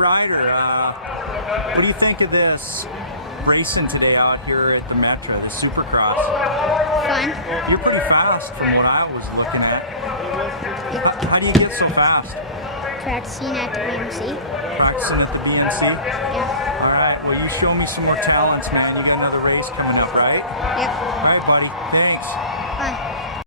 Ryder, what do you think of this racing today out here at the Metra, the Supercross? Fun. You're pretty fast from what I was looking at. How do you get so fast? Practicing at the BMC. Practicing at the BNC? Yeah. All right, well, you show me some more talents, man. You got another race coming up, right? Yep. All right, buddy. Thanks. Fun.